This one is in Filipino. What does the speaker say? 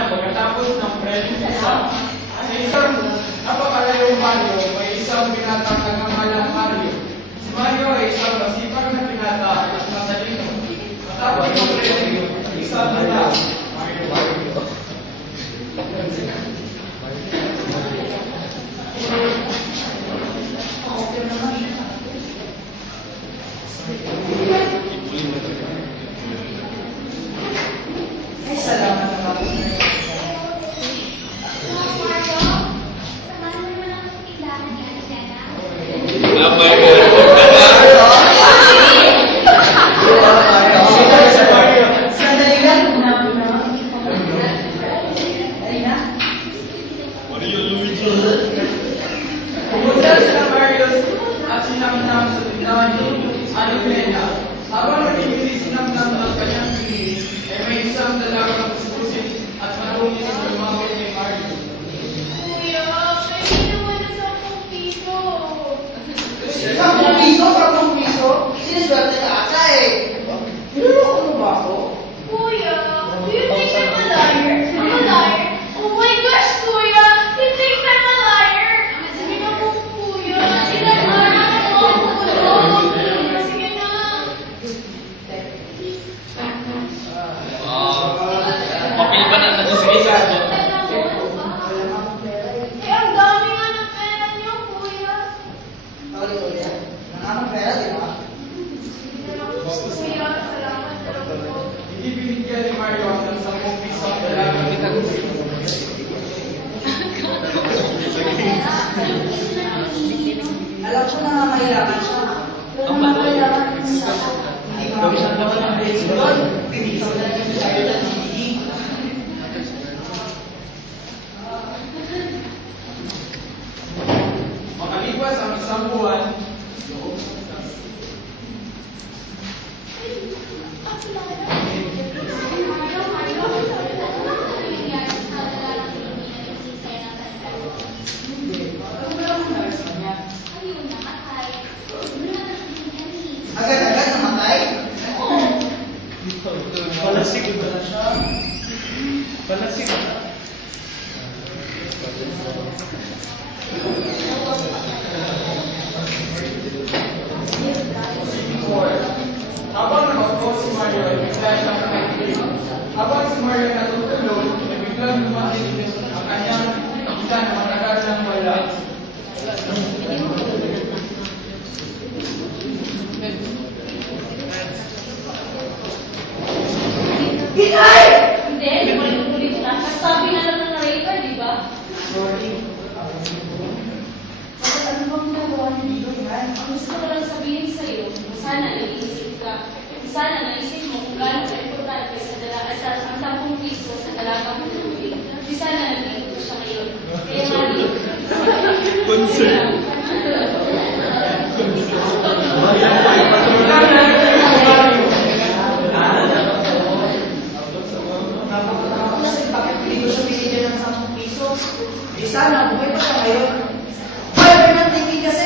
Ngayon, pagkatapos ng present sa isang napakalayong Mario, may isang binatang nagangalang Mario. Si Mario ay isang masipag na binata at matalino. Matapos ng present, isang nila, Mario. Ay, salamat naman po. Sandali lang. Dali na. Pumunta sila Marius at sinamnam sa tignan ni Alumena. Habang nagbibili sinamnam ng kanyang bili, ay may isang dalagang puspusin at marunong lumapit kay Marius. Kuya, pwede naman na 10 piso. 10 piso, 10 piso. Siniswerte ka ata eh. Niloloko mo ba ako? Kuya, do you think I'm a liar? I'm a liar? Oh my gosh, Kuya! You think I'm a liar? Sige na po, Kuya. Sinadhara mo ako. Sige na. Papil ba na nagsisigisa? Eh, ang dami nga ng pera niyo, Kuya. Ulit-ulit yan. Nangamang pera, di ba? Kuya, salamat talaga po. Hindi binigyan ni Mario ng 10 piso ang dalagang Alam ko na mahirapan siya. Pero naman kailangan siya. Hindi mabisang naman ang base doon. Bibitaw na lang siya ng TV. Makalipas ang isang buwan, Agad-agad namatay? Palasig ba na siya? Palasig na. habang nakaupo si Mario ay bigla siyang nakikinig. Habang si Mario natutulog, ay biglang lumakinig ang kanyang isa na matagal ng wala. Hinay! Hindi, di mo ulit na. Sabi na lang ng narrator, di ba? Sorry. Bakit ano bang ginagawa niyo dito, Hinay? Ang gusto ko lang sabihin sa'yo, sana naiisip ka. Sana naisip mo kung gaano ka-importante sa ang 10 piso sa dalagang huli. Di sana nandito siya ngayon. Kaya mali. Concern. Kasi bakit hindi ko siya binigyan ng 10 piso? Eh sana, buhay pa siya ngayon. Ay, pinantingin kasi